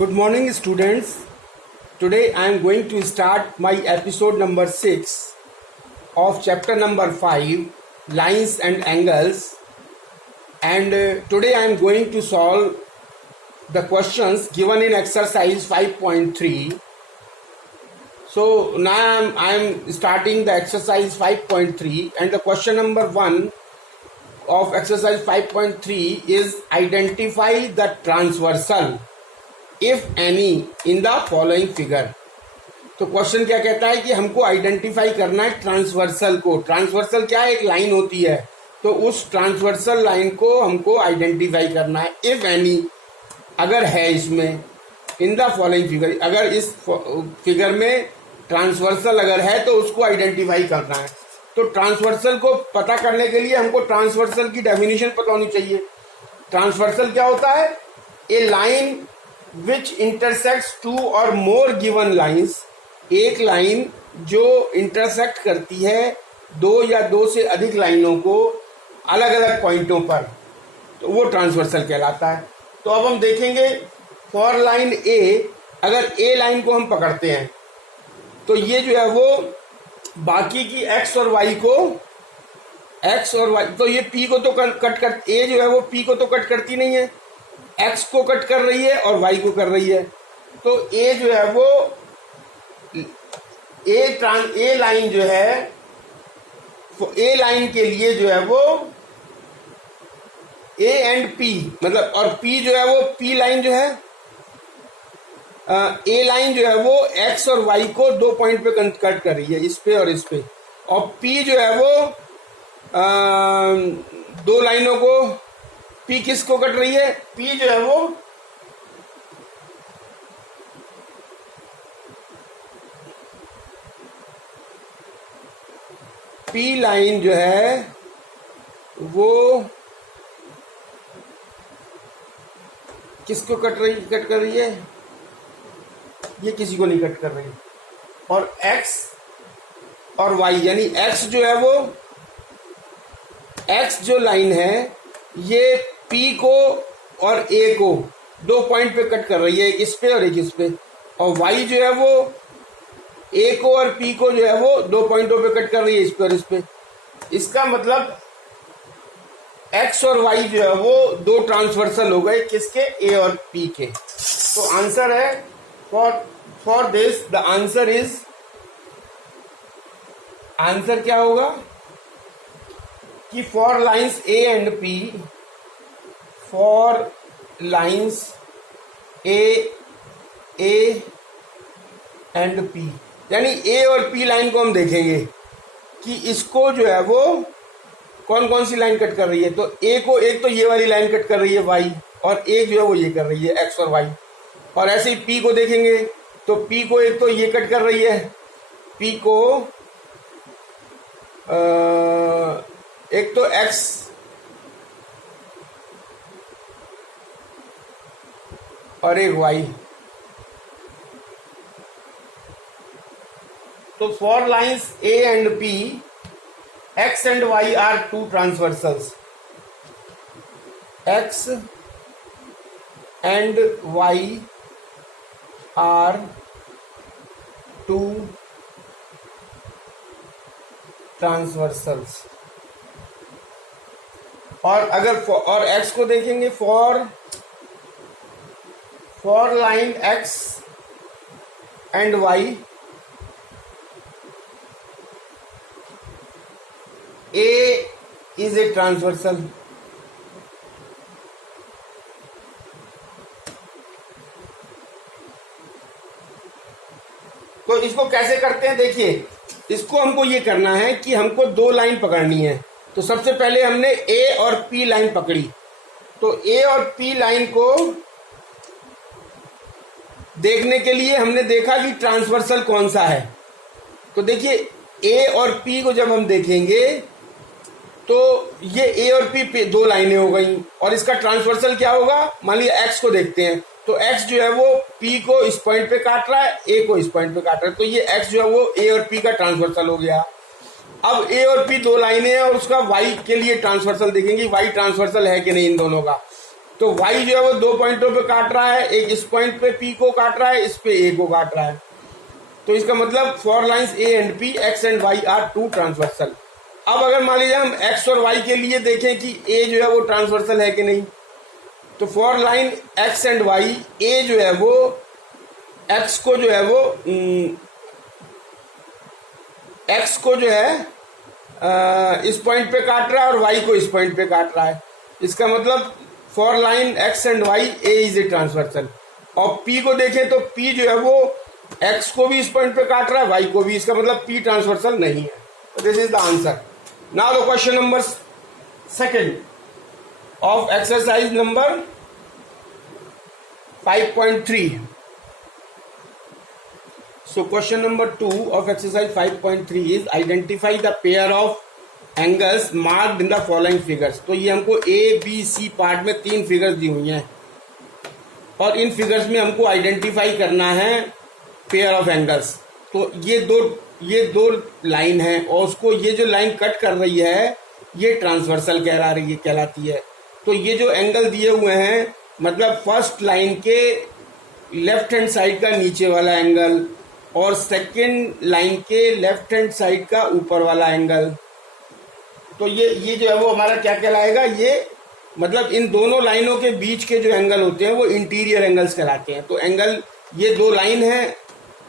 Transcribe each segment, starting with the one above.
Good morning, students. Today I am going to start my episode number 6 of chapter number 5, Lines and Angles. And today I am going to solve the questions given in exercise 5.3. So now I am starting the exercise 5.3, and the question number 1 of exercise 5.3 is identify the transversal if any in the following figure. तो question क्या कहता है कि हमको identify करना है transversal को. Transversal क्या है? एक लाइन होती है, तो उस ट्रांसवर्सल लाइन को हमको आइडेंटिफाई करना है. इफ एनी, अगर है इसमें, इन द फॉलोइंग फिगर, अगर इस फिगर में ट्रांसवर्सल अगर है तो उसको आइडेंटिफाई करना है. तो ट्रांसवर्सल को पता करने के लिए हमको ट्रांसवर्सल की डेफिनेशन पता होनी चाहिए. ट्रांसवर्सल क्या होता है? ए लाइन विच इंटरसेक्ट्स टू और मोर गिवन लाइन्स, एक लाइन जो इंटरसेक्ट करती है दो या दो से अधिक लाइनों को अलग अलग पॉइंटों पर, तो वो ट्रांसवर्सल कहलाता है. तो अब हम देखेंगे फॉर लाइन ए, अगर ए लाइन को हम पकड़ते हैं तो ये जो है वो बाकी की एक्स और वाई को, एक्स और वाई, तो ये पी को तो कट कर, ए जो है वो पी को तो कट करती नहीं है, एक्स को कट कर रही है और वाई को कर रही है. तो ए जो है वो ए लाइन जो है, ए लाइन के लिए जो है वो ए एंड पी, मतलब, और पी जो है वो पी लाइन जो है, ए लाइन जो है वो एक्स और वाई को दो पॉइंट पे कट कर रही है, इस पे और इस पे. और पी जो है वो दो लाइनों को, पी किस को कट रही है? पी जो है वो पी लाइन जो है वो किसको कट कर रही है? ये किसी को नहीं कट कर रही. और एक्स और वाई, यानी एक्स जो है वो, एक्स जो लाइन है ये पी को और ए को दो पॉइंट पे कट कर रही है, एक इस पे और एक इस पे. और वाई जो है वो ए को और पी को जो है वो दो पॉइंटों पे कट कर रही है, इस पे और इस पे. इसका मतलब एक्स और वाई जो है वो दो ट्रांसवर्सल हो गए, किसके? ए और पी के. तो आंसर है for this, the answer is, answer क्या होगा कि for lines A and P, for lines A and P, यानी ए और पी लाइन को हम देखेंगे कि इसको जो है वो कौन कौन सी लाइन कट कर रही है. तो ए को, एक तो ये वाली लाइन कट कर रही है वाई, और एक जो है वो ये कर रही है एक्स और वाई. और ऐसे ही पी को देखेंगे तो पी को एक तो ये कट कर रही है, पी को एक तो एक्स और एक वाई. तो for lines A and P, X and Y are two transversals. X and Y are two transversals. और अगर और एक्स को देखेंगे, for line X and Y, A is a transversal. तो इसको कैसे करते हैं? देखिए, इसको हमको ये करना है कि हमको दो लाइन पकड़नी है. तो सबसे पहले हमने ए और पी लाइन पकड़ी. तो ए और पी लाइन को देखने के लिए हमने देखा कि ट्रांसवर्सल कौन सा है. तो देखिए, ए और पी को जब हम देखेंगे तो ये ए और पी दो लाइनें हो गई, और इसका ट्रांसवर्सल क्या होगा? मान लिया एक्स को देखते हैं, तो एक्स जो है वो पी को इस पॉइंट पे काट रहा है, ए को इस पॉइंट पे काट रहा है, तो ये एक्स जो है वो ए और पी का ट्रांसवर्सल हो गया. अब ए और पी दो लाइनें हैं और उसका वाई के लिए ट्रांसवर्सल देखेंगे, वाई ट्रांसवर्सल है कि नहीं इन दोनों का. तो y जो है वो 2 पॉइंटों पे काट रहा है, एक इस पॉइंट पे P को काट रहा है, इस पे A को काट रहा है। तो इसका मतलब four lines A and P x and y are two transversal. अब अगर मान लीजिए हम x और y के लिए देखें कि A जो है वो ट्रांसवर्सल है कि नहीं, तो for line x and y A जो है वो x को जो है वो x को जो है इस पॉइंट पे काट रहा है और y को इस पॉइंट पे काट रहा है। इसका मतलब for line x and y A is a transversal. और P को देखें तो P जो है वो x को भी इस पॉइंट पे काट रहा है, y को भी, इसका मतलब P ट्रांसवर्सल नहीं है। This is the answer. Now the question number second of exercise number 5.3. So question number 2 of exercise 5.3 is identify the pair of angles marked in the following figures. तो ये हमको A, B, C part में 3 figures दी हुई हैं और इन figures में हमको identify करना है पेयर ऑफ एंगल्स। तो ये दो लाइन है और उसको ये जो लाइन कट कर रही है ये ट्रांसवर्सल कहलाती है। तो ये जो एंगल दिए हुए हैं मतलब फर्स्ट लाइन के लेफ्ट हैंड साइड का नीचे वाला एंगल और सेकंड लाइन के लेफ्ट हैंड साइड का ऊपर वाला एंगल। तो ये जो है वो हमारा क्या कहलाएगा, ये मतलब इन दोनों लाइनों के बीच के जो एंगल होते हैं वो इंटीरियर एंगल्स कहलाते हैं। तो एंगल ये दो लाइन है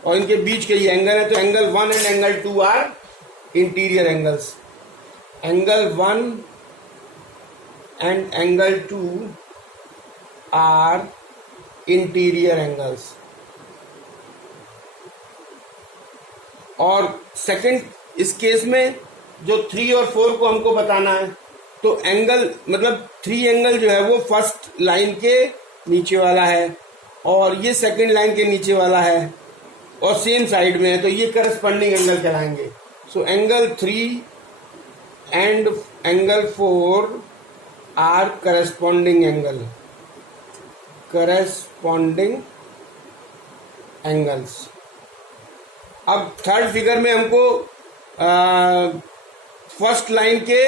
और इनके बीच के ये एंगल है, तो angle 1 and angle 2 are interior angles. Angle 1 and angle 2 are interior angles. और सेकंड इस केस में जो 3 और 4 को हमको बताना है, तो एंगल मतलब 3 एंगल जो है वो फर्स्ट लाइन के नीचे वाला है और ये सेकंड लाइन के नीचे वाला है और सेम साइड में है, तो ये करस्पॉन्डिंग एंगल कहलाएंगे। So angle 3 and angle 4 are corresponding angles. अब थर्ड फिगर में हमको फर्स्ट लाइन के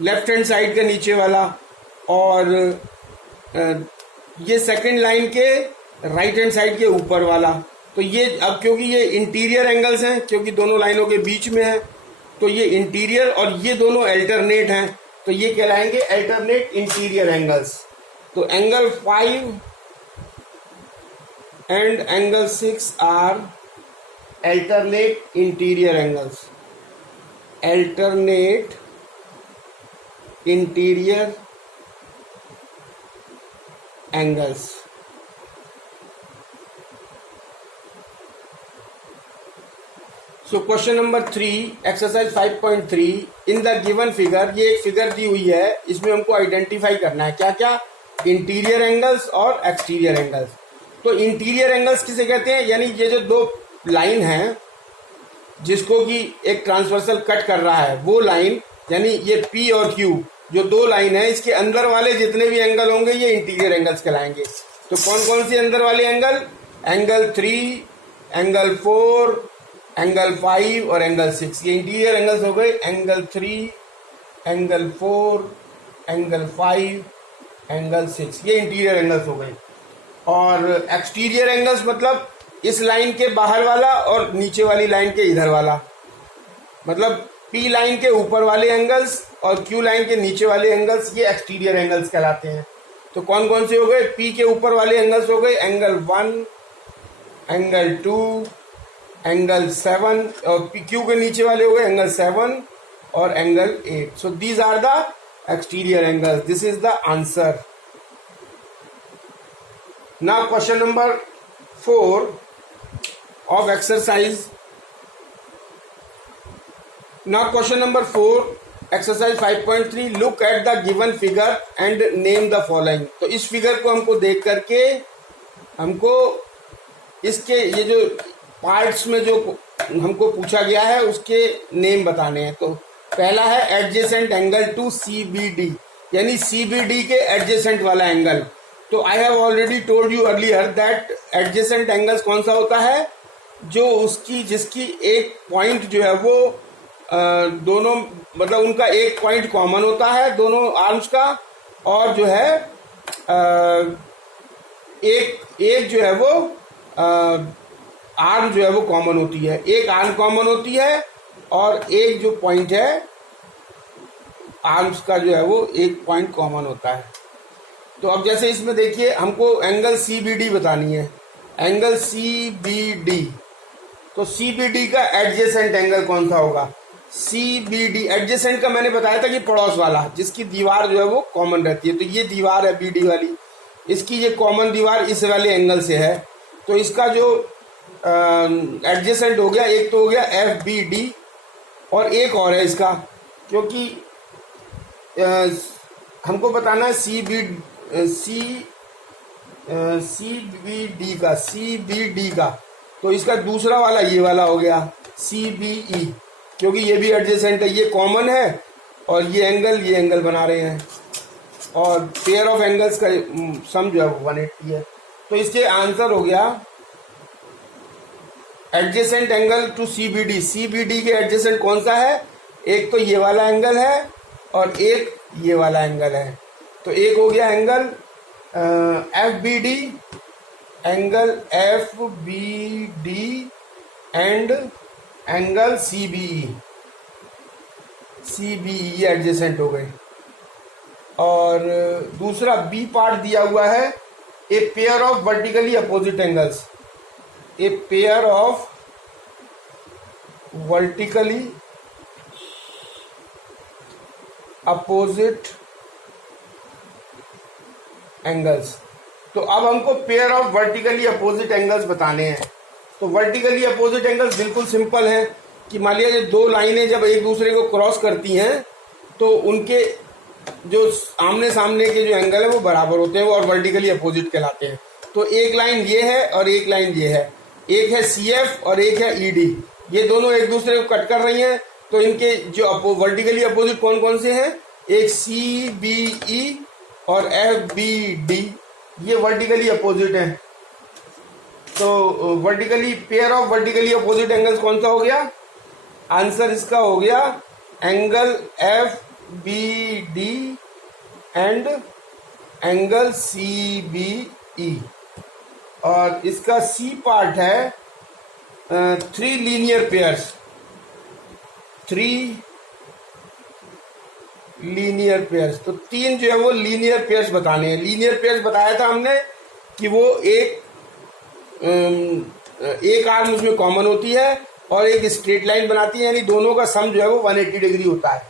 लेफ्ट हैंड साइड का नीचे वाला और ये सेकंड लाइन के राइट हैंड साइड के ऊपर वाला, तो ये अब क्योंकि ये इंटीरियर एंगल्स हैं क्योंकि दोनों लाइनों के बीच में है, तो ये इंटीरियर और ये दोनों अल्टरनेट हैं, तो ये कहलाएंगे अल्टरनेट इंटीरियर एंगल्स। तो angle 5 and angle 6 are alternate interior angles, alternate interior angles। So question number 3 exercise 5.3 in the given figure, ये एक फिगर दी हुई है, इसमें हमको आइडेंटिफाई करना है क्या क्या, इंटीरियर एंगल्स और एक्सटीरियर एंगल्स। तो इंटीरियर एंगल्स किसे कहते हैं, यानी ये जो दो लाइन है जिसको कि एक ट्रांसवर्सल कट कर रहा है वो लाइन, यानी ये P और Q जो दो लाइन है इसके अंदर वाले जितने भी एंगल होंगे ये इंटीरियर एंगल्स कहलाएंगे। तो कौन कौन सी अंदर वाले एंगल, एंगल 3, एंगल 4, एंगल 5 और एंगल 6, ये इंटीरियर एंगल्स हो गए। एंगल 3, एंगल 4, एंगल 5, एंगल 6, ये इंटीरियर एंगल्स हो गए। और एक्सटीरियर एंगल्स मतलब इस लाइन के बाहर वाला और नीचे वाली लाइन के इधर वाला, मतलब P लाइन के ऊपर वाले एंगल्स और Q लाइन के नीचे वाले एंगल्स, ये एक्सटीरियर एंगल्स कहलाते हैं। तो कौन कौन से हो गए, P के ऊपर वाले एंगल्स हो गए एंगल 1, एंगल 2, एंगल 7 और Q के नीचे वाले हो गए एंगल 7 और angle 8। So these are the exterior angles, this is the answer. Now question number 4 of exercise. Now question number 4 exercise 5.3 look at the given figure and name the following। तो इस figure को हमको देख करके हमको इसके ये जो पार्ट्स में जो हमको पूछा गया है उसके नेम बताने हैं। तो पहला है एडजेसेंट एंगल टू CBD, यानी CBD के एडजेसेंट वाला एंगल। तो I have already told you earlier that adjacent angles कौन सा होता है, जो उसकी जिसकी एक पॉइंट जो है वो दोनों मतलब उनका एक पॉइंट कॉमन होता है दोनों आर्म्स का, और जो है एक एक जो है वो आर्म जो है वो कॉमन होती है, एक आर्म कॉमन होती है और एक जो पॉइंट है आर्म्स का जो है वो एक पॉइंट कॉमन होता है। तो अब जैसे इसमें देखिए हमको एंगल सी बी डी बतानी है, एंगल सी बी डी, तो सी बी डी का एडजेसेंट एंगल कौन सा होगा? सी बी डी एडजेसेंट का मैंने बताया था कि पड़ोस वाला, जिसकी दीवार जो है वो कॉमन रहती है। तो ये दीवार है बी डी वाली, इसकी ये कॉमन दीवार इस वाले एंगल से है, तो इसका जो एडजेसेंट हो गया, एक तो हो गया एफ बी डी और एक और है इसका, क्योंकि हमको बताना है सी बी डी का, तो इसका दूसरा वाला ये वाला हो गया सी बी ई, क्योंकि ये भी एडजेसेंट है, ये कॉमन है और ये एंगल बना रहे हैं और पेयर ऑफ एंगल्स का सम जो है वो 180 है। तो इसके आंसर हो गया adjacent angle to C B D. C B D के एडजेसेंट कौन सा है? एक तो ये वाला एंगल है और एक ये वाला एंगल है। तो एक हो गया angle F B D, angle F B D and angle C B E adjacent हो गए। और दूसरा बी पार्ट दिया हुआ है a pair of vertically opposite angles, a pair of vertically opposite angles. तो अब हमको pair of vertically opposite angles बताने हैं। तो वर्टिकली अपोजिट एंगल्स बिल्कुल सिंपल है कि मान लिया दो लाइनें जब एक दूसरे को क्रॉस करती हैं तो उनके जो आमने सामने के जो एंगल है वो बराबर होते हैं और वर्टिकली अपोजिट कहलाते हैं। तो एक लाइन ये है और एक लाइन ये है, एक है सी एफ और एक है ई डी, ये दोनों एक दूसरे को कट कर रही हैं। तो इनके जो वर्टिकली अपोजिट कौन कौन से हैं? एक सी बी ई और एफ बी डी, ये वर्टिकली अपोजिट है। तो vertically pair of vertically opposite angles कौन सा हो गया? आंसर इसका हो गया angle F B D and angle C B E. और इसका सी पार्ट है 3 लीनियर पेयर्स, 3 लीनियर पेयर्स। तो 3 जो है वो लीनियर पेयर्स बताने हैं। लीनियर पेयर्स बताया था हमने कि वो एक आर्म उसमें कॉमन होती है और एक स्ट्रेट लाइन बनाती है, यानी दोनों का सम जो है वो 180 डिग्री होता है।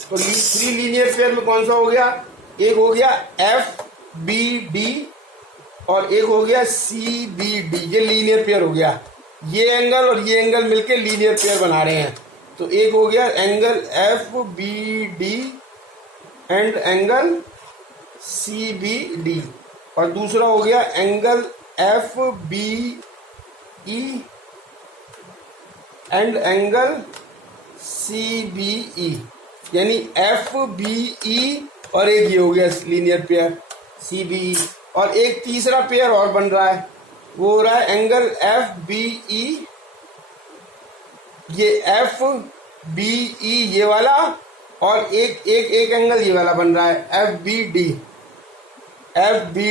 तो 3 लीनियर पेयर में कौन सा हो गया? एक हो गया एफ बी डी और एक हो गया सी बी डी, ये लीनियर पेयर हो गया। ये एंगल और ये एंगल मिलके लीनियर पेयर बना रहे हैं। तो एक हो गया angle F B D and angle C B D और दूसरा हो गया angle F B E and angle C B E, यानी एफ बी ई और एक ये हो गया linear pair C B E. और एक तीसरा पेयर और बन रहा है, वो हो रहा है एंगल एफ बी ई, ये एफ बी ई ये वाला और एक एंगल ये वाला बन रहा है F B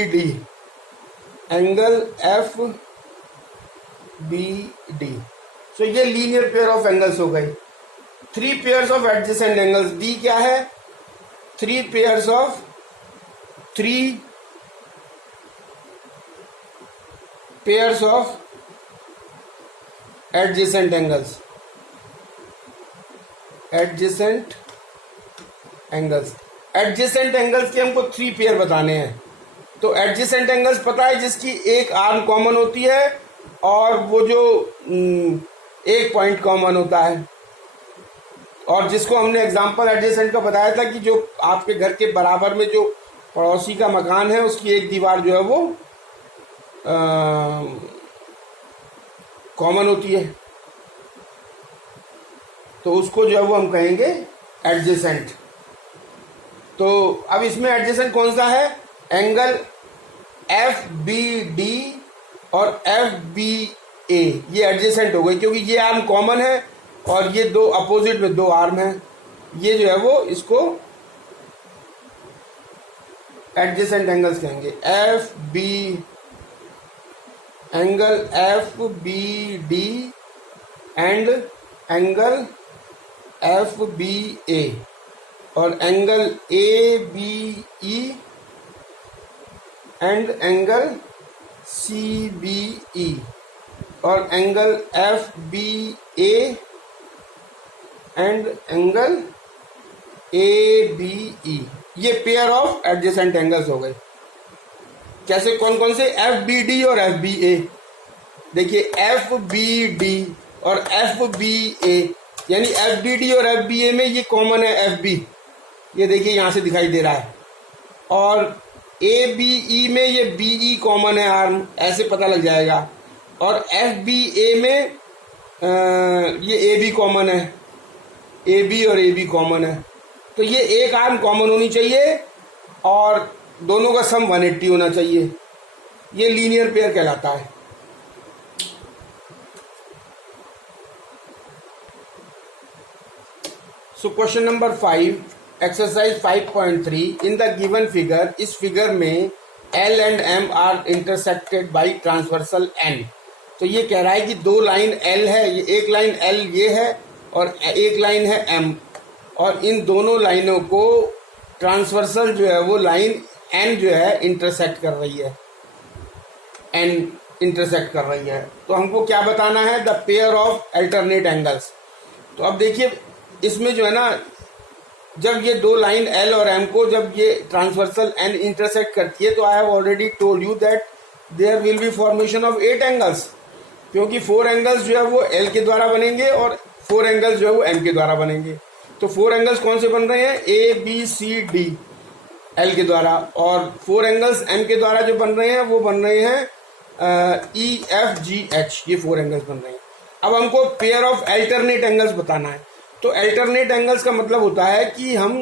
D angle F B D. So ये लीनियर पेयर ऑफ एंगल्स हो गई। 3 pairs of adjacent angles, D क्या है? 3 pairs of 3 pairs of adjacent angles, adjacent angles के हमको 3 पेयर बताने हैं। तो एडजेसेंट एंगल्स पता है जिसकी एक आर्म कॉमन होती है और वो जो एक पॉइंट कॉमन होता है, और जिसको हमने एग्जांपल एडजेसेंट का बताया था कि जो आपके घर के बराबर में जो पड़ोसी का मकान है उसकी एक दीवार जो है वो कॉमन होती है, तो उसको जो है वो हम कहेंगे एडजेसेंट। तो अब इसमें एडजेसेंट कौन सा है? एंगल एफ बी डी और एफ बी ए, ये एडजेसेंट हो गई क्योंकि ये आर्म कॉमन है और ये दो अपोजिट में 2 आर्म हैं। ये जो है वो इसको एडजेसेंट एंगल्स कहेंगे। F B angle F B D and angle F B A, और angle A B E and angle C B E, और angle F B A and angle A B E. ये pair of adjacent angles हो गए। कैसे, कौन कौन से? F B D और एफ बी ए। देखिए एफ बी डी और एफ बी ए, यानी एफ बी डी और एफ बी ए में ये कॉमन है एफ बी, ये देखिए यहां से दिखाई दे रहा है, और ए बी ई में ये बी ई कॉमन है आर्म, ऐसे पता लग जाएगा। और एफ बी ए में ये ए बी कॉमन है, ए बी और ए बी कॉमन है, तो ये एक आर्म कॉमन होनी चाहिए और दोनों का सम 180 होना चाहिए। ये लीनियर पेयर कहलाता है। So question number 5, exercise 5.3, in the given figure, इस फिगर में L and M are intersected by transversal N। तो ये कह रहा है कि दो लाइन L है, ये एक लाइन L ये है और एक लाइन है M, और इन दोनों लाइनों को ट्रांसवर्सल जो है वो लाइन N जो है इंटरसेक्ट कर रही है, N इंटरसेक्ट कर रही है। तो हमको क्या बताना है? The pair of alternate angles. तो अब देखिए इसमें जो है ना, जब ये दो लाइन L और M को जब ये ट्रांसवर्सल N इंटरसेक्ट करती है, तो I have already told you that there will be formation of 8 angles, क्योंकि 4 एंगल्स जो है वो L के द्वारा बनेंगे और 4 एंगल्स जो है वो M के द्वारा बनेंगे। तो 4 एंगल्स कौन से बन रहे हैं? A B C D L के द्वारा, और 4 एंगल्स M के द्वारा जो बन रहे हैं वो बन रहे हैं E F G H, ये 4 एंगल्स बन रहे हैं। अब हमको पेयर ऑफ अल्टरनेट एंगल्स बताना है। तो अल्टरनेट एंगल्स का मतलब होता है कि हम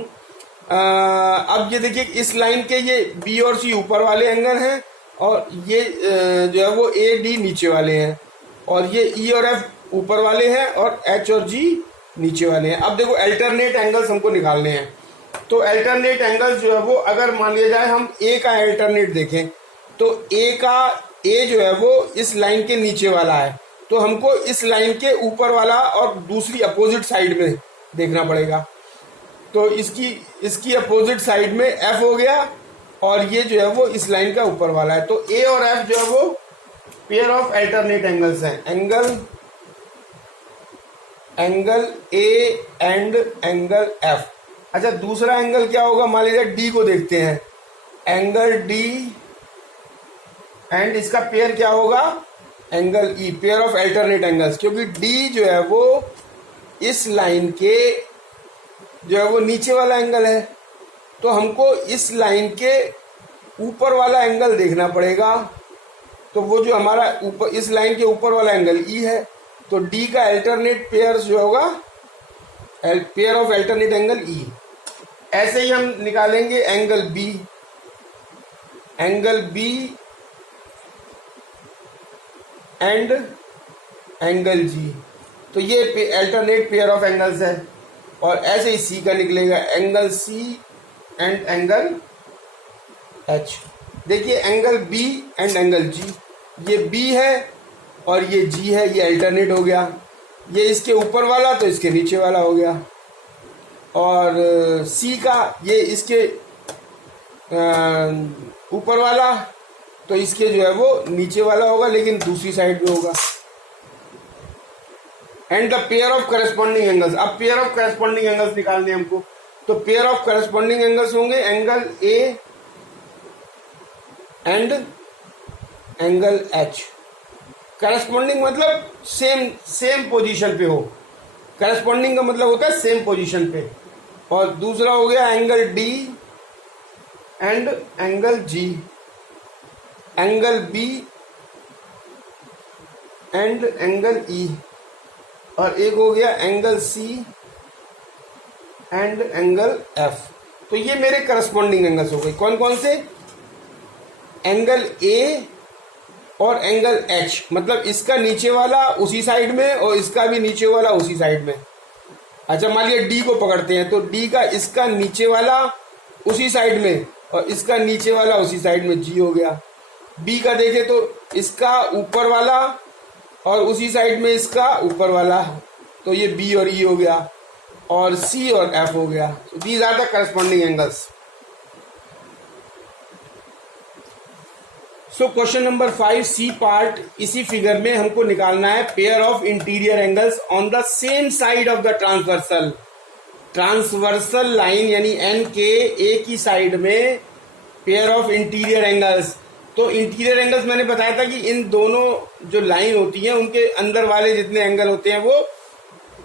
अब ये देखिए इस लाइन के ये B और C ऊपर वाले एंगल हैं, और ये जो है वो A D नीचे वाले हैं, और ये E और F ऊपर वाले हैं और H और G नीचे वाले हैं। अब देखो अल्टरनेट एंगल्स हमको निकालने हैं। तो अल्टरनेट एंगल्स जो है वो, अगर मान लिया जाए हम A का अल्टरनेट देखें, तो A जो है वो इस लाइन के नीचे वाला है, तो हमको इस लाइन के ऊपर वाला और दूसरी अपोजिट साइड में देखना पड़ेगा। तो इसकी अपोजिट साइड में F हो गया, और ये जो है वो इस लाइन का ऊपर वाला है। तो A और F जो है वो पेयर ऑफ अल्टरनेट एंगल्स हैं। Angle A and angle F। अच्छा, दूसरा एंगल क्या होगा? मान लीजिए D को देखते हैं, एंगल D एंड इसका पेयर क्या होगा? Angle E, pair of alternate angles, क्योंकि D जो है वो इस लाइन के जो है वो नीचे वाला एंगल है, तो हमको इस लाइन के ऊपर वाला एंगल देखना पड़ेगा। तो वो जो हमारा ऊपर इस लाइन के ऊपर वाला एंगल E है, तो D का अल्टरनेट पेयर जो होगा pair of alternate angle E। ऐसे ही हम निकालेंगे angle B and angle G, तो ये अल्टरनेट पेयर ऑफ एंगल्स है। और ऐसे ही C का निकलेगा angle C and angle H। देखिए angle B and angle G, ये B है और ये G है, ये अल्टरनेट हो गया। ये इसके ऊपर वाला तो इसके नीचे वाला हो गया, और C का ये इसके ऊपर वाला तो इसके जो है वो नीचे वाला होगा, लेकिन दूसरी साइड में होगा। And the pair of corresponding angles. अब पेयर ऑफ करस्पॉन्डिंग एंगल्स निकालने हमको, तो पेयर ऑफ करस्पॉन्डिंग एंगल्स होंगे angle A and angle H। Corresponding मतलब सेम पोजीशन पे हो, करस्पॉन्डिंग का मतलब होता है सेम पोजीशन पे। और दूसरा हो गया angle D and angle G, angle B and angle E, और एक हो गया angle C and angle F। तो ये मेरे करस्पॉन्डिंग एंगल्स हो गए। कौन कौन से? एंगल A और एंगल H, मतलब इसका नीचे वाला उसी साइड में और इसका भी नीचे वाला उसी साइड में। अच्छा, मान लिया D को पकड़ते हैं, तो D का इसका नीचे वाला उसी साइड में और इसका नीचे वाला उसी साइड में जी हो गया। बी का देखें तो इसका ऊपर वाला और उसी साइड में इसका ऊपर वाला, तो ये बी और ई हो गया, और सी और एफ हो गया। so these are the corresponding angles. so question number 5 C part, इसी फिगर में हमको निकालना है pair of interior angles on the same side of the transversal. Transversal line यानी एन के एक ही साइड में पेयर ऑफ इंटीरियर एंगल्स। तो इंटीरियर एंगल्स मैंने बताया था कि इन दोनों जो लाइन होती हैं उनके अंदर वाले जितने एंगल होते हैं वो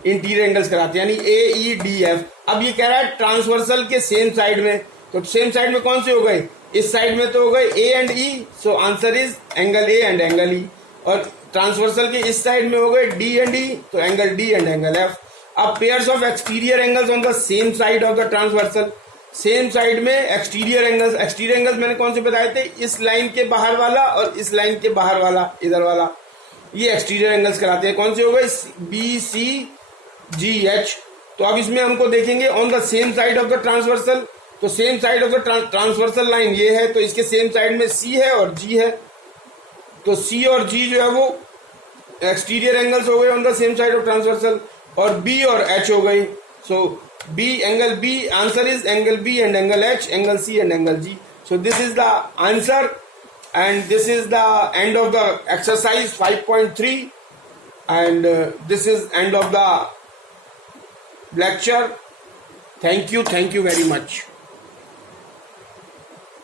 इंटीरियर एंगल्स कराते हैं, यानी ए ई डी एफ। अब ये कह रहा है ट्रांसवर्सल के सेम साइड में, तो सेम साइड में कौन से हो गए, इस साइड में तो हो गए A and E, so answer is angle A and angle E. और ट्रांसवर्सल के इस साइड में हो गए डी एंड ई, तो angle D and angle F. अब pairs of exterior angles on the same side of the transversal, same side में exterior angles. Exterior angles मैंने कौन से बताए थे, इस लाइन के बाहर वाला और इस लाइन के बाहर वाला, इधर वाला, ये एक्सटीरियर एंगल्स कराते हैं। कौन से हो गए, बी सी जी एच। तो अब इसमें हमको देखेंगे on the same side of the transversal, तो same side of the transversal line ये है, तो इसके सेम साइड में सी है और जी है, तो सी और जी जो है वो एक्सटीरियर एंगल्स हो गए on the same side of transversal, और बी और एच हो गई। So B angle B, answer is angle B and angle H, angle C and angle G. So this is the answer and this is the end of the exercise 5.3 and this is end of the lecture. Thank you very much.